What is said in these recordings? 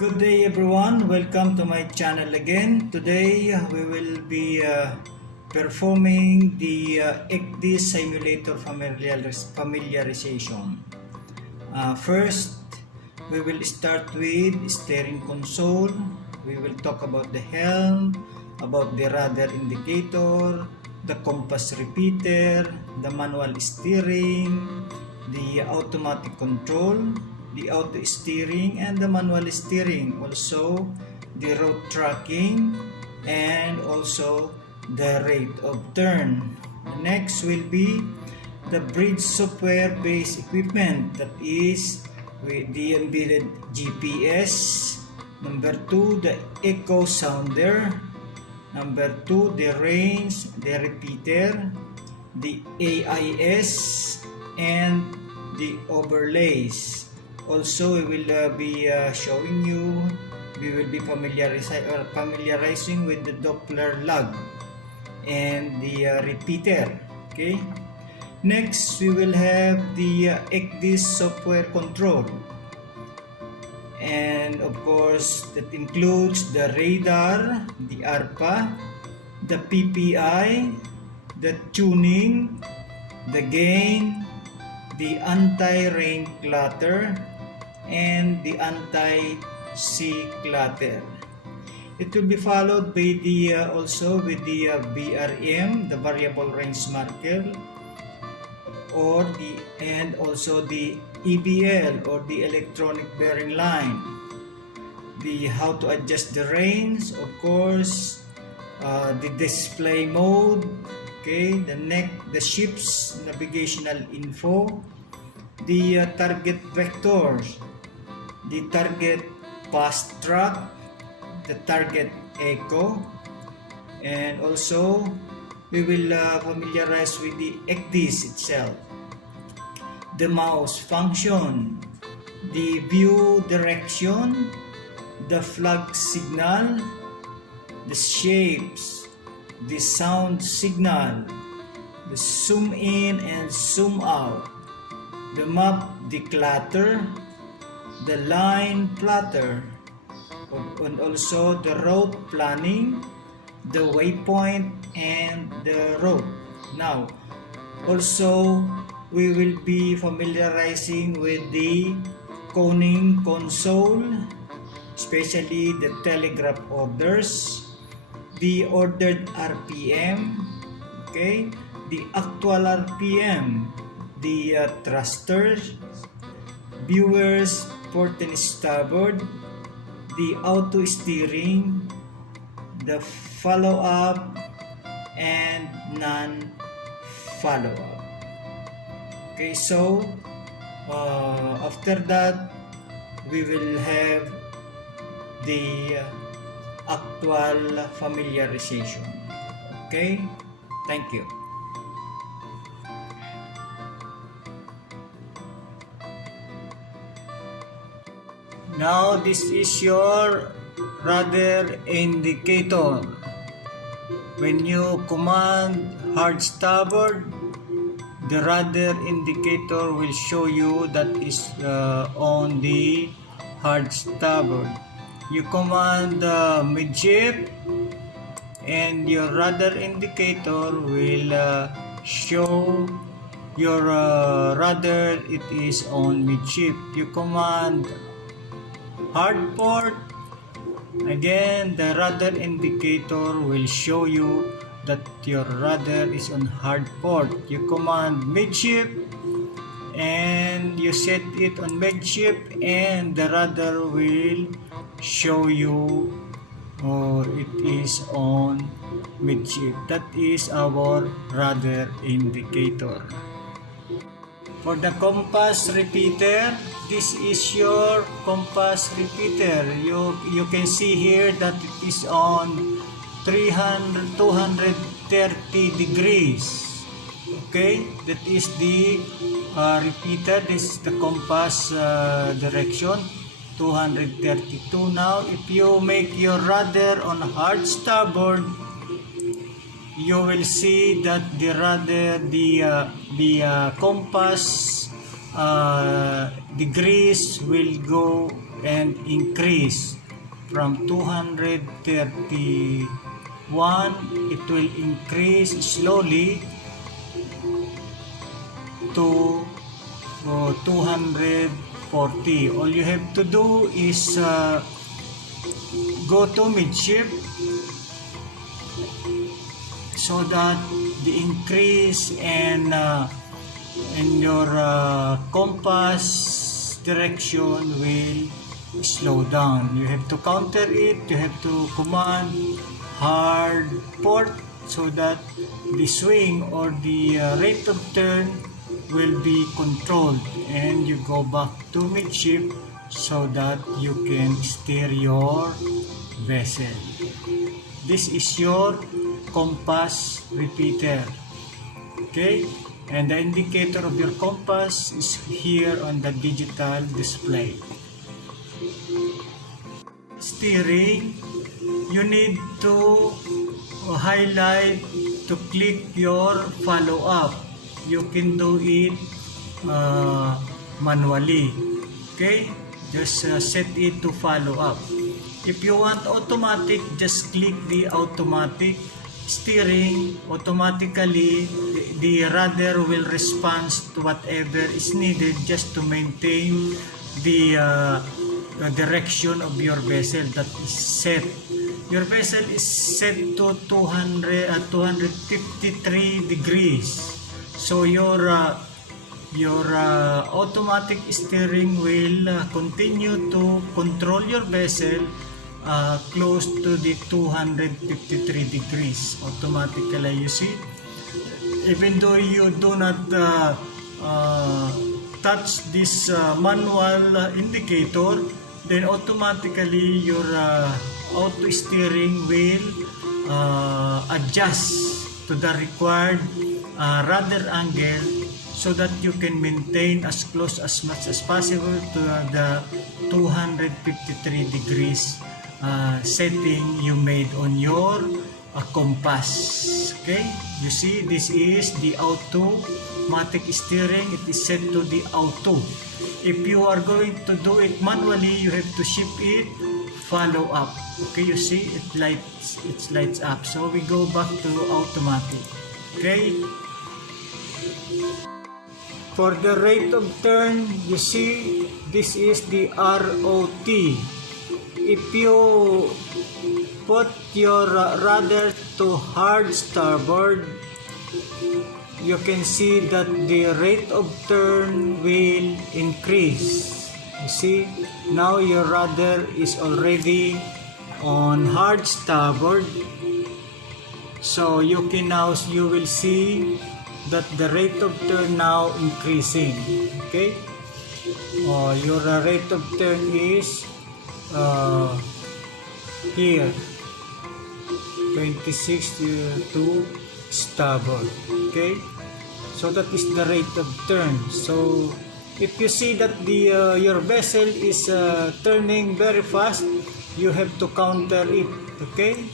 Good day everyone, welcome to my channel again. Today we will be performing the ECDIS simulator familiarization. First, we will start with steering console. We will talk about the helm, about the rudder indicator, the compass repeater, the manual steering, the automatic control, the auto steering and the manual steering, also the road tracking and also the rate of turn. Next will be the bridge software based equipment, that is with the embedded GPS. Number 2, the echo sounder. Number 2, the range, the repeater, the AIS and the overlays. Also, we will be showing you, we will be familiarizing with the Doppler Log and the repeater. Okay. Next, we will have the ECDIS software control. And of course, that includes the radar, the ARPA, the PPI, the tuning, the gain, the anti-rain clutter, and the anti-sea clutter. It will be followed by the also with the VRM, the variable range marker, or and also the EBL, or the electronic bearing line. The how to adjust the range, of course, the display mode, okay, the ship's navigational info, the target vectors, the target fast track, the target echo, and also we will familiarize with the ECDIS itself, the mouse function, the view direction, the flag signal, the shapes, the sound signal, the zoom in and zoom out, the map declutter, the line plotter, and also the route planning, the waypoint and the route. Now, also we will be familiarizing with the coning console, especially the telegraph orders, the ordered RPM, okay, the actual RPM, the thrusters, viewers, port and starboard, the auto steering, the follow-up and non-follow-up. Okay, so after that we will have the actual familiarization. Okay, thank you. Now this is your rudder indicator. When you command hard starboard, the rudder indicator will show you that is on the hard starboard. You command midship and your rudder indicator will show your rudder it is on midship. You command hard port, again the rudder indicator will show you that your rudder is on hard port. You command midship and you set it on midship and the rudder will show you it is on midship. That is our rudder indicator. For the compass repeater, this is your compass repeater. You can see here that it is on 230 degrees. Okay, that is the repeater. This is the compass direction, 232. Now, if you make your rudder on hard starboard, you will see that the rudder, the compass degrees will go and increase from 231. It will increase slowly to 240. All you have to do is go to midship so that the increase and your compass direction will slow down. You have to counter it. You have to command hard port so that the swing or the rate of turn will be controlled, and you go back to midship so that you can steer your vessel. This is your compass repeater. Okay, and the indicator of your compass is here on the digital display. Steering, you need to highlight to click your follow up. You can do it manually. Okay, just set it to follow up. If you want automatic, just click the automatic steering. Automatically the rudder will respond to whatever is needed just to maintain the direction of your vessel that is set. Your vessel is set to 253 degrees. So your automatic steering will continue to control your vessel close to the 253 degrees automatically. You see, even though you do not touch this manual indicator, then automatically your auto steering will adjust to the required rudder angle so that you can maintain as close as much as possible to the 253 degrees setting you made on your compass. Okay, you see, this is the automatic steering. It is set to the auto. If you are going to do it manually, you have to shift it follow up. Okay, you see, it lights up. So we go back to automatic. Okay, for the rate of turn, you see, this is the ROT. If you put your rudder to hard starboard, you can see that the rate of turn will increase. You see, now your rudder is already on hard starboard. So you will see that the rate of turn now increasing. Okay, your rate of turn is here 26 to starboard. Okay, so that is the rate of turn. So if you see that the your vessel is turning very fast, you have to counter it. Okay,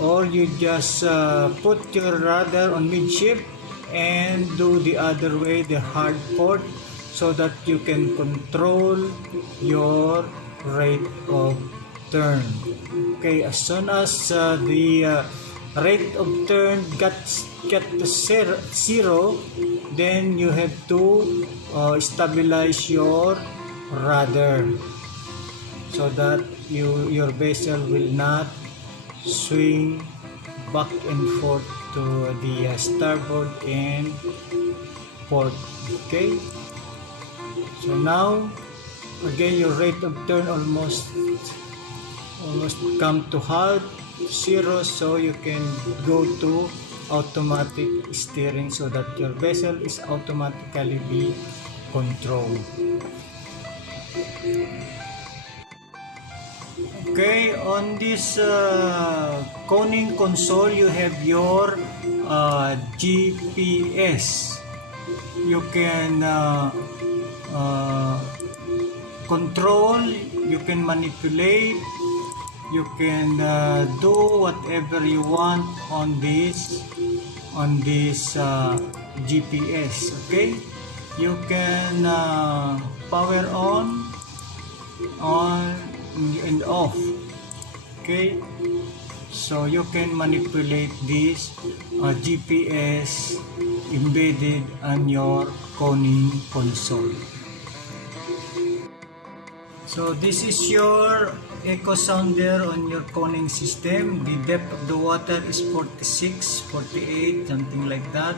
or you just put your rudder on midship and do the other way, the hard port, so that you can control your rate of turn. Okay, as soon as the rate of turn get to zero, then you have to stabilize your rudder so that your vessel will not swing back and forth to the starboard and port. Okay, so now again your rate of turn almost come to hard zero, so you can go to automatic steering so that your vessel is automatically be controlled. Okay, on this conning console you have your GPS. You can control, you can manipulate, you can do whatever you want on this GPS. Okay, you can power on on and off. Okay, so you can manipulate this GPS embedded on your conning console. So this is your echo sounder on your conning system. The depth of the water is 46, 48, something like that.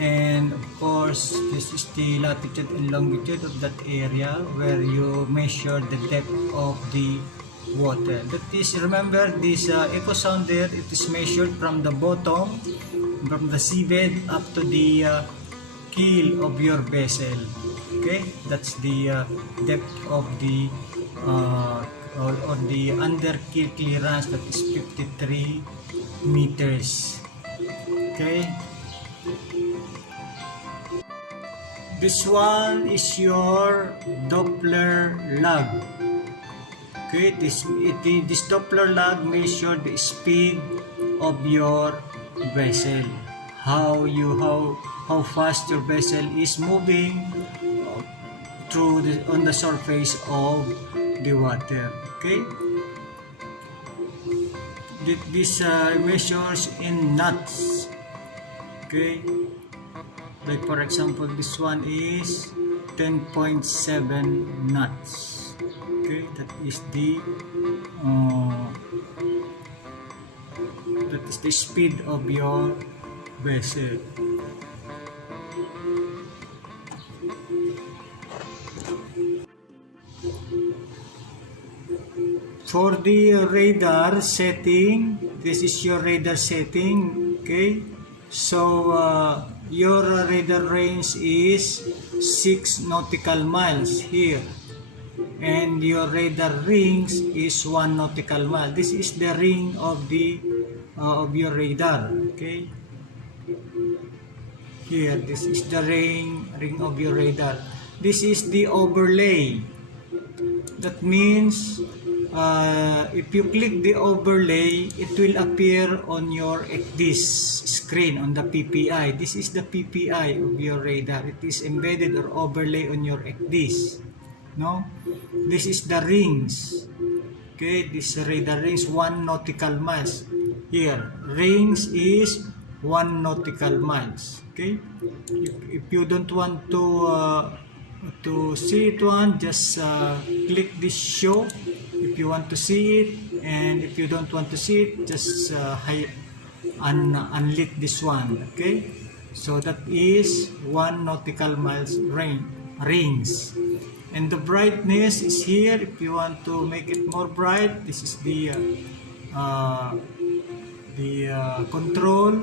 And of course, this is the latitude and longitude of that area where you measure the depth of the water. That is, remember, this echo sounder, it is measured from the bottom, from the seabed up to the keel of your vessel. Okay, that's the depth of the or the under keel clearance, that is 53 meters. Okay, this one is your Doppler Log. Okay, this Doppler Log measures the speed of your vessel, how fast your vessel is moving on the surface of the water. Okay, this measures in knots. Okay, like for example, this one is 10.7 knots. Okay, that is the speed of your vessel. For the radar setting, this is your radar setting. Okay, so your radar range is 6 nautical miles here, and your radar rings is 1 nautical mile. This is the ring of the of your radar. Okay, here, this is the ring of your radar. This is the overlay. That means if you click the overlay, it will appear on your ECDIS screen on the PPI. This is the PPI of your radar. It is embedded or overlay on your ECDIS. No, this is the rings. Okay, this radar rings 1 nautical miles. Here, rings is 1 nautical miles. Okay, if you don't want to see it one, just click this show if you want to see it, and if you don't want to see it, just unlit this one. Okay, so that is 1 nautical miles rings, and the brightness is here. If you want to make it more bright, this is the control.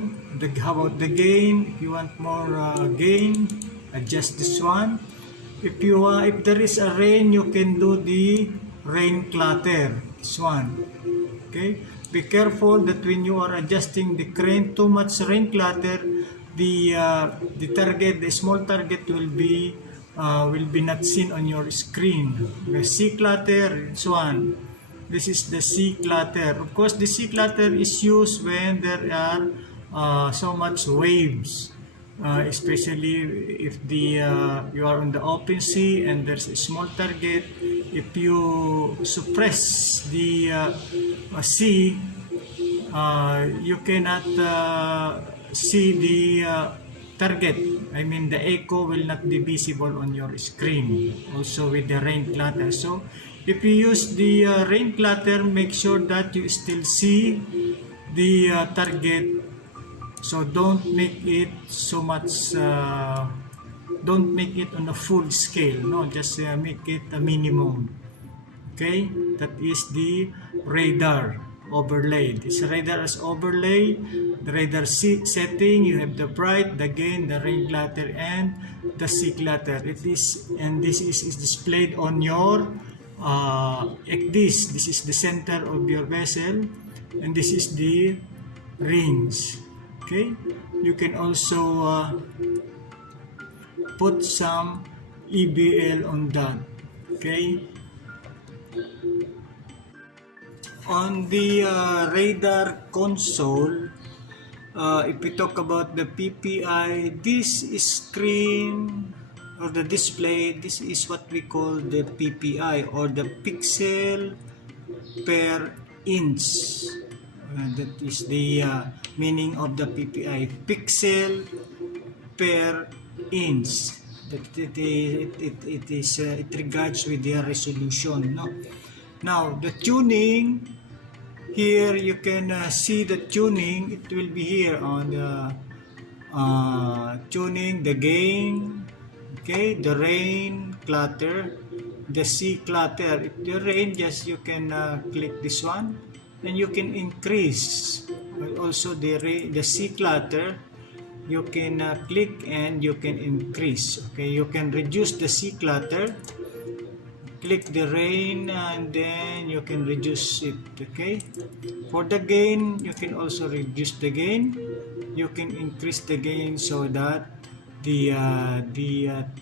How about the gain? If you want more gain, adjust this one. If there is a rain, you can do the rain clatter, this one. Okay, be careful that when you are adjusting the crane, too much rain clatter, the target, the small target will be not seen on your screen. The sea clatter, this one. This is the sea clatter. Of course, the sea clatter is used when there are so much waves. Especially if you are on the open sea and there's a small target. If you suppress the sea, you cannot see the target. I mean, the echo will not be visible on your screen. Also with the rain clatter. So if you use the rain clatter, make sure that you still see the target. So don't make it so much, don't make it on a full scale, no, just make it a minimum. Okay, that is the radar overlay. This radar is overlay, the radar setting, you have the bright, the gain, the rain clatter, and the sea clatter. It is, and this is displayed on your ECDIS. This is the center of your vessel, and this is the rings. Okay, you can also put some EBL on that. Okay, on the radar console, if we talk about the PPI, this screen or the display, this is what we call the PPI, or the pixel per inch. That is the meaning of the PPI, pixel per inch. It regards with the resolution. No? Now the tuning, here you can see the tuning. It will be here on the tuning, the gain, okay, the rain, clutter, the C clutter. If the rain, just you can click this one, and you can increase. Also the C clutter, you can click and you can increase. Okay, you can reduce the C clutter, click the rain, and then you can reduce it. Okay, for the gain, you can also reduce the gain, you can increase the gain, so that the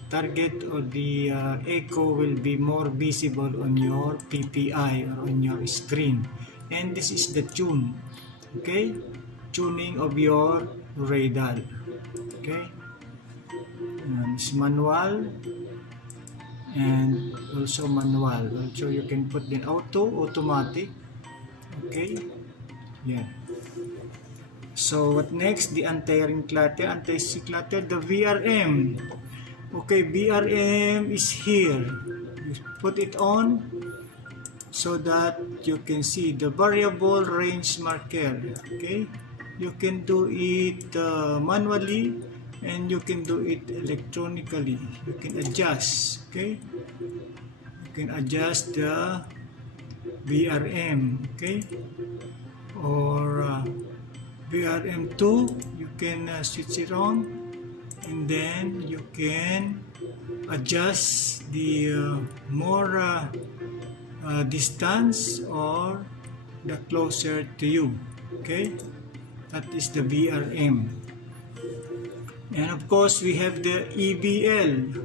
target or the echo will be more visible on your PPI or on your screen. And this is the tune. Okay, tuning of your radar. Okay, it's manual and also manual. Also you can put in automatic. Okay, yeah. So what next? The anti-ring clutter, anti-C clutter, the VRM. Okay, VRM is here. You put it on so that you can see the variable range marker. Okay, you can do it manually, and you can do it electronically. You can adjust. Okay, you can adjust the VRM. Okay, or VRM2, you can switch it on, and then you can adjust the more distance or the closer to you. Okay, that is the VRM. And of course we have the EBL1.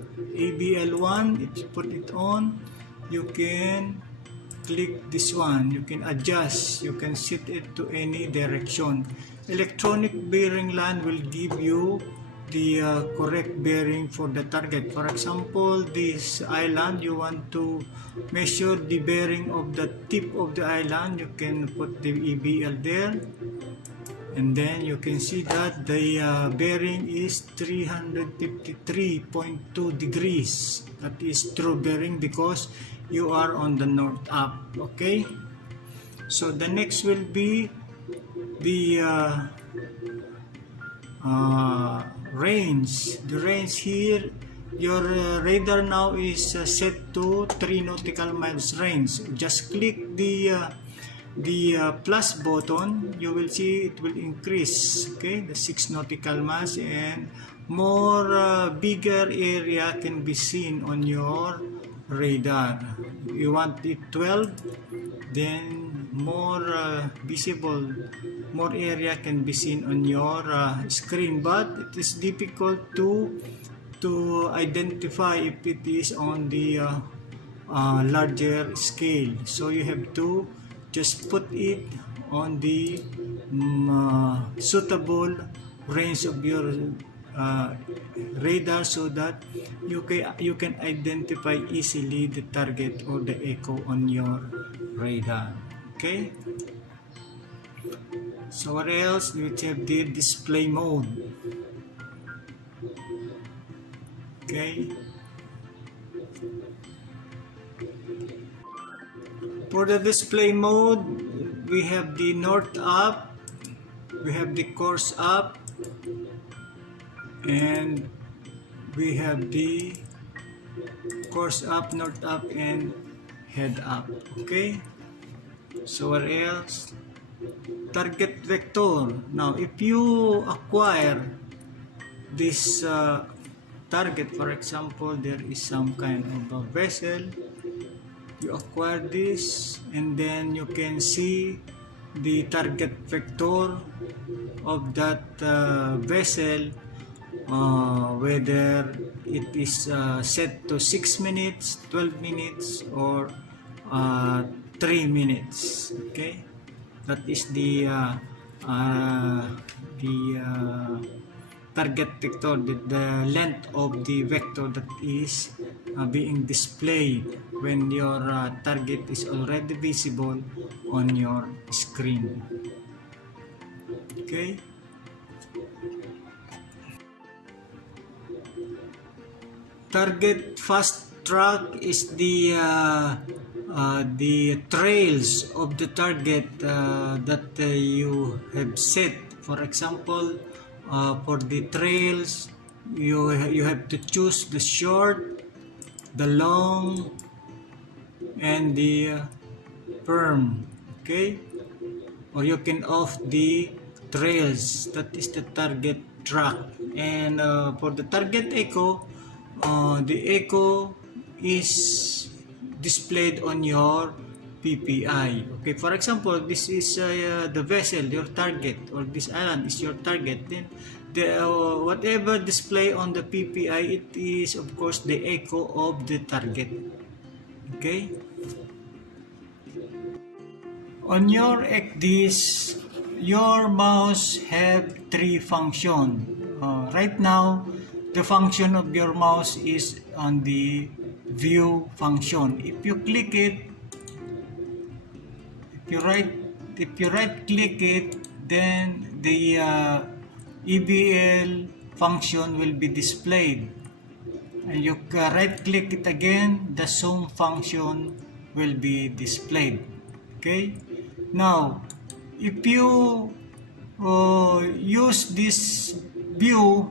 If you put it on, you can click this one, you can adjust, you can set it to any direction. Electronic bearing line will give you the correct bearing for the target. For example, this island, you want to measure the bearing of the tip of the island, you can put the EBL there, and then you can see that the bearing is 353.2 degrees. That is true bearing because you are on the north up. Okay, so the next will be the range. The range here, your radar now is set to 3 nautical miles range. Just click the plus button, you will see it will increase. Okay, the 6 nautical miles, and more bigger area can be seen on your radar. You want it 12, then more visible, more area can be seen on your screen, but it is difficult to identify if it is on the larger scale. So you have to just put it on the suitable range of your radar, so that you can identify easily the target or the echo on your radar. Okay, so what else? We have the display mode. Okay, for the display mode, we have the north up, we have the course up, and we have the course up, north up, and head up. Okay, so what else? Target vector. Now if you acquire this target, for example, there is some kind of a vessel, you acquire this, and then you can see the target vector of that vessel, whether it is set to 6 minutes, 12 minutes, or 3 minutes. Okay, that is the target vector, the length of the vector that is being displayed when your target is already visible on your screen. Okay. Target fast track is the trails of the target that you have set. For example, for the trails, you have to choose the short, the long, and the firm. Okay, or you can off the trails. That is the target track. And for the target echo, the echo is displayed on your PPI. Okay, for example, this is the vessel, your target, or this island is your target. Then the whatever display on the PPI, it is of course the echo of the target. Okay. On your ECDIS, your mouse have three functions. Right now, the function of your mouse is on the view function. If you click it, if you right click it, then the EBL function will be displayed. And you right click it again, the zoom function will be displayed. Okay. Now, if you use this view,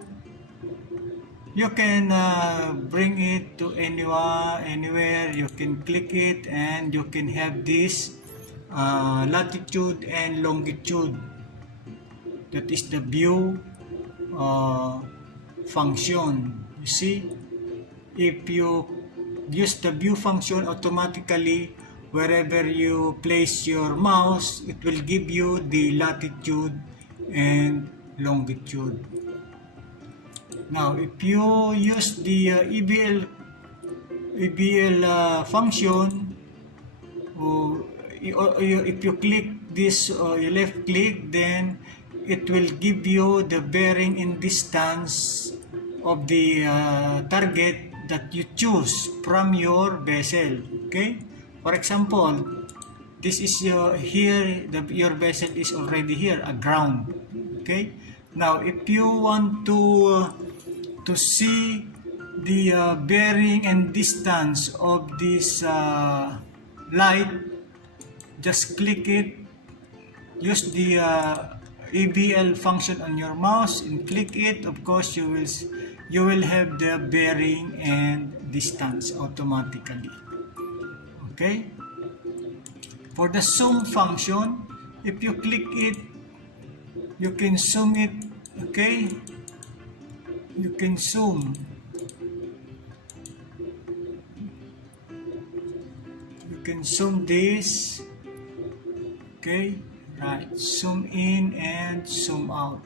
you can bring it to anywhere. You can click it, and you can have this latitude and longitude. That is the view function. You see, if you use the view function, automatically wherever you place your mouse, it will give you the latitude and longitude. Now, if you use the EBL function, if you click this, you left click, then it will give you the bearing in distance of the target that you choose from your vessel. Okay. For example, this is your vessel is already here, aground. Okay. Now, if you want to see the bearing and distance of this light, just click it. Use the EBL function on your mouse and click it. Of course, you will have the bearing and distance automatically. Okay. For the zoom function, if you click it, you can zoom it. Okay. You can zoom. You can zoom this. Okay. Right. Zoom in and zoom out.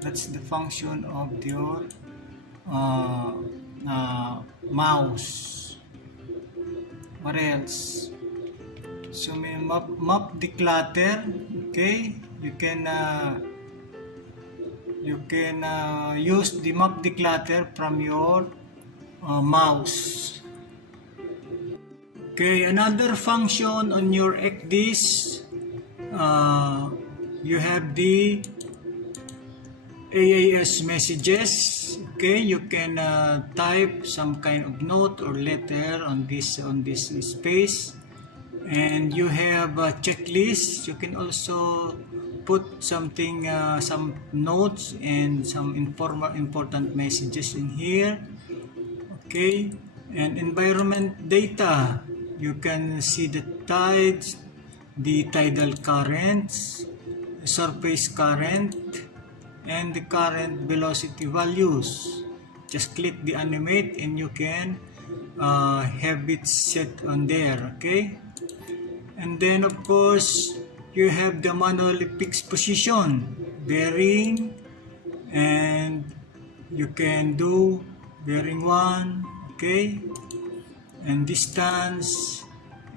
That's the function of your mouse. What else? So may map declutter. Okay, you can use the map declutter from your mouse. Okay, another function on your ECDIS, you have the AAS messages. Okay, you can type some kind of note or letter on this space, and you have a checklist. You can also put something, some notes and some important messages in here. Okay, and environment data. You can see the tides, the tidal currents, surface current, and the current velocity values. Just click the animate and you can have it set on there. Okay, and then of course you have the manually fixed position, bearing, and you can do bearing 1, okay, and distance,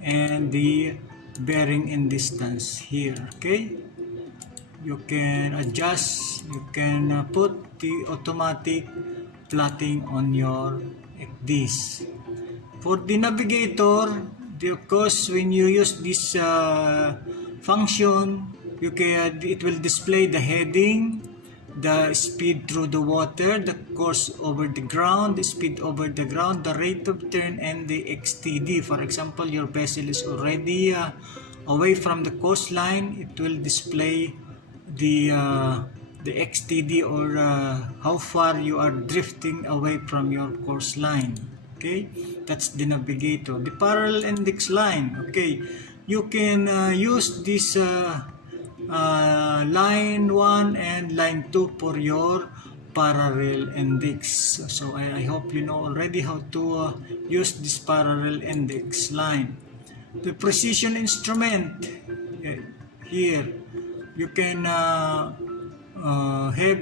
and the bearing and distance here. Okay, you can adjust, you can put the automatic plotting on your ECDIS. For the navigator, of course, when you use this function, it will display the heading, the speed through the water, the course over the ground, the speed over the ground, the rate of turn, and the XTD. For example, your vessel is already away from the coastline, it will display the XTD, or how far you are drifting away from your coastline. Okay, that's the navigator. The parallel index line. Okay, you can use this line 1 and line 2 for your parallel index. So I hope you know already how to use this parallel index line. The precision instrument, here you can have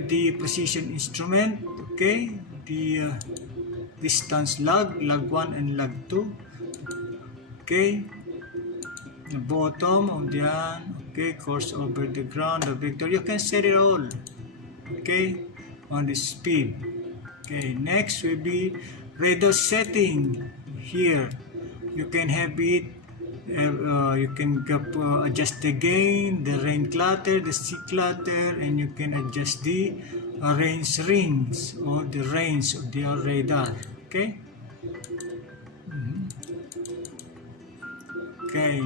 the precision instrument. Okay, the distance log 1 and log 2. Okay, the bottom of the okay, course over the ground, the vector, you can set it all. Okay, on the speed. Okay, next will be radar setting. Here you can have it, you can adjust the gain, the rain clutter, the sea clutter, and you can adjust the range rings, or the range of your radar. Okay. Okay.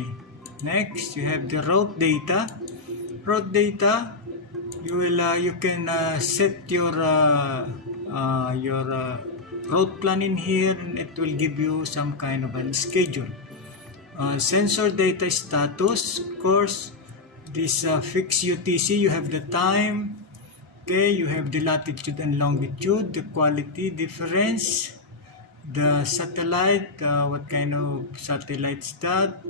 Next, you have the route data. Route data, you can set your route plan in here, and it will give you some kind of a schedule. Sensor data status, of course, this fixed UTC, you have the time. Okay, you have the latitude and longitude, the quality difference, the satellite, what kind of satellite is that,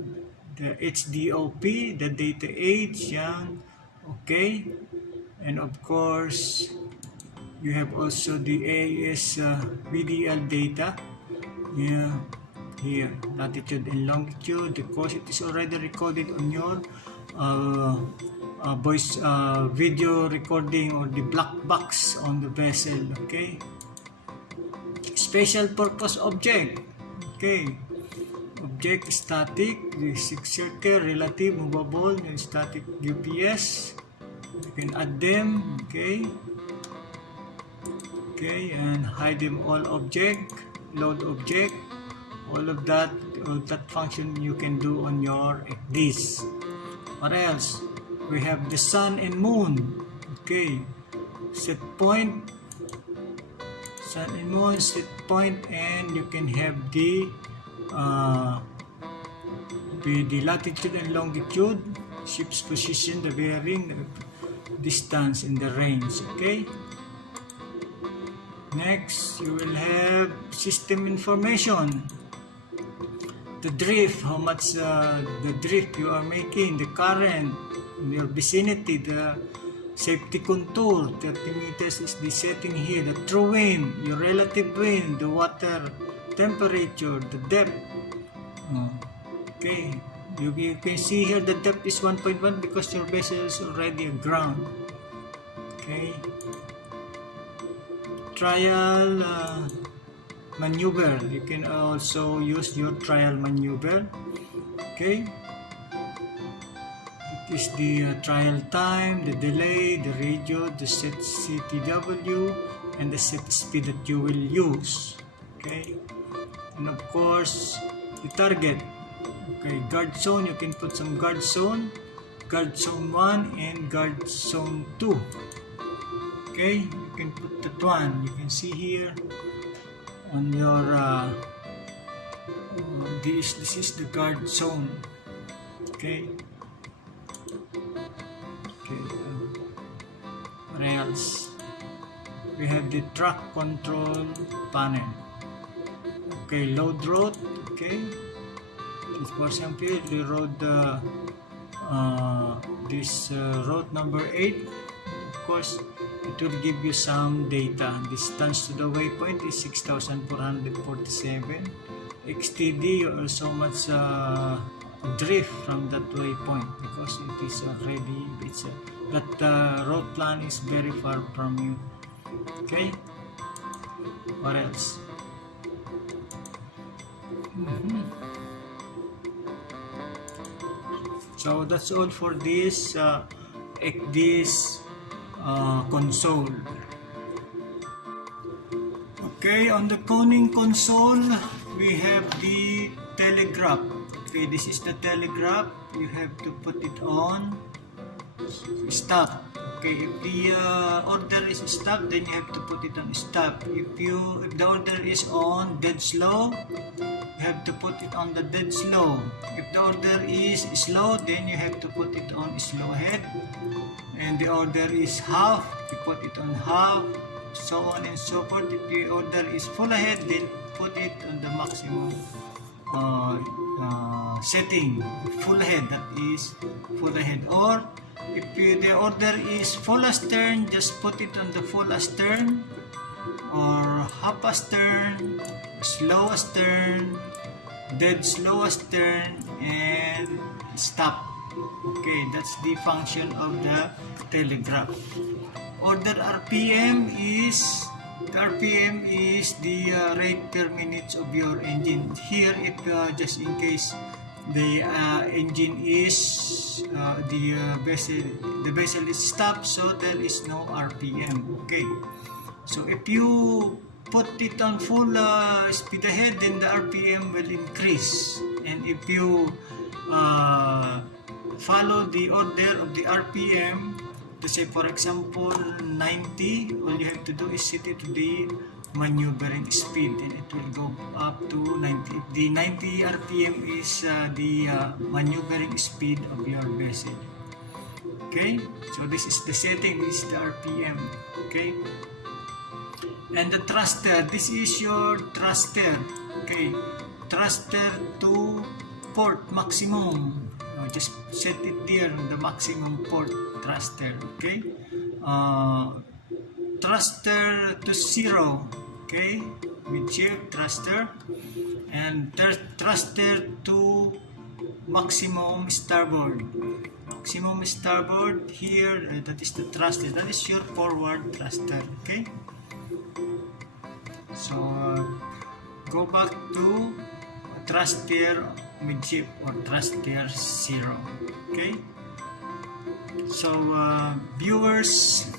the HDOP, the data age, yan. Okay, and of course you have also the AIS VDL data. Yeah, here latitude and longitude, the course, it is already recorded on your voice video recording, or the black box on the vessel. Okay, special purpose object. Okay, object static, the 6 circle, relative, movable, and static UPS. You can add them. Okay, okay, and hide them all object, load object, all of that function you can do on your ECDIS. What else? We have the sun and moon. Okay, set point, sun and moon, set point, and you can have the latitude and longitude, ship's position, the bearing, the distance, and the range. Okay. Next, you will have system information. The drift, how much the drift you are making, the current in your vicinity, the safety contour, 30 meters is the setting here, the true wind, your relative wind, the water temperature, the depth. Okay, you can see here the depth is 1.1 because your vessel is already aground. Okay, trial maneuver, you can also use your trial maneuver. Okay, it is the trial time, the delay, the radio, the set CTW, and the set speed that you will use. Okay, and of course the target. Okay, guard zone, you can put some guard zone 1 and guard zone 2. Okay, you can put that one, you can see here on your this is the guard zone. Okay, okay, what else? We have the track control panel. Okay, load route. Okay, for example, the road this road number 8. Of course, it will give you some data. Distance to the waypoint is 6,447. XTD, or so much drift from that waypoint because it is already that road plan is very far from you. Okay, what else? So that's all for this ECDIS console. Okay, on the coning console we have the telegraph. Okay, this is the telegraph. You have to put it on stop. Okay, if the order is stop, then you have to put it on stop. If the order is on dead slow, you have to put it on the dead slow. If the order is slow, then you have to put it on slow ahead. And the order is half, you put it on half, so on and so forth. If the order is full ahead, then put it on the maximum setting, full ahead, that is full ahead. Or if the order is full astern, just put it on the full astern, or half astern, slow astern, dead slow astern, and stop. Okay, that's the function of the telegraph. Order RPM is the rate per minute of your engine. Here, if just in case the engine is the vessel is stopped, so there is no RPM. Okay, so if you put it on full speed ahead, then the RPM will increase. And if you follow the order of the RPM, to say for example 90, all you have to do is set it to the maneuvering speed, and it will go up to 90. If the 90 RPM is the maneuvering speed of your vessel. Okay, so this is the setting, this is the RPM. Okay, and the thruster, this is your thruster. Okay, thruster to port maximum, just set it there, the maximum port thruster. Okay, thruster to 0. Okay, midship thruster, and thruster to maximum starboard. Maximum starboard here, that is the thruster, that is your forward thruster. Okay, so go back to thruster midship or thruster 0. Okay, so viewers,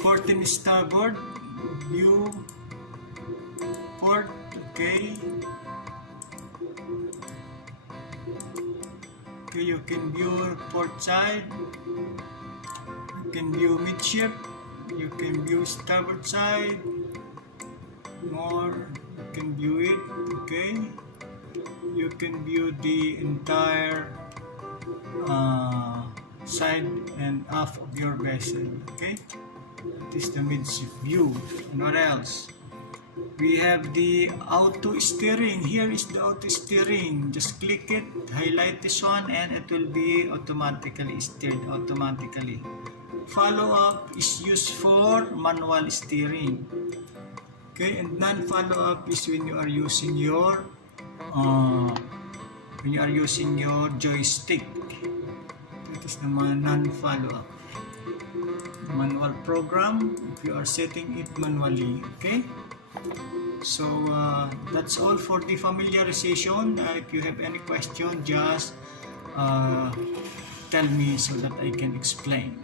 port and starboard, view port. Okay, you can view port side, you can view midship, you can view starboard side, more, you can view it. Okay, you can view the entire side and aft of your vessel. Okay, that is the midship view. And what else? We have the auto steering. Here is the auto steering. Just click it, highlight this one, and it will be automatically steered automatically. Follow up is used for manual steering. Okay, and non-follow up is when you are using your joystick. That is the non-follow up. Manual program, if you are setting it manually. Okay, so that's all for the familiarization. If you have any question, just tell me so that I can explain.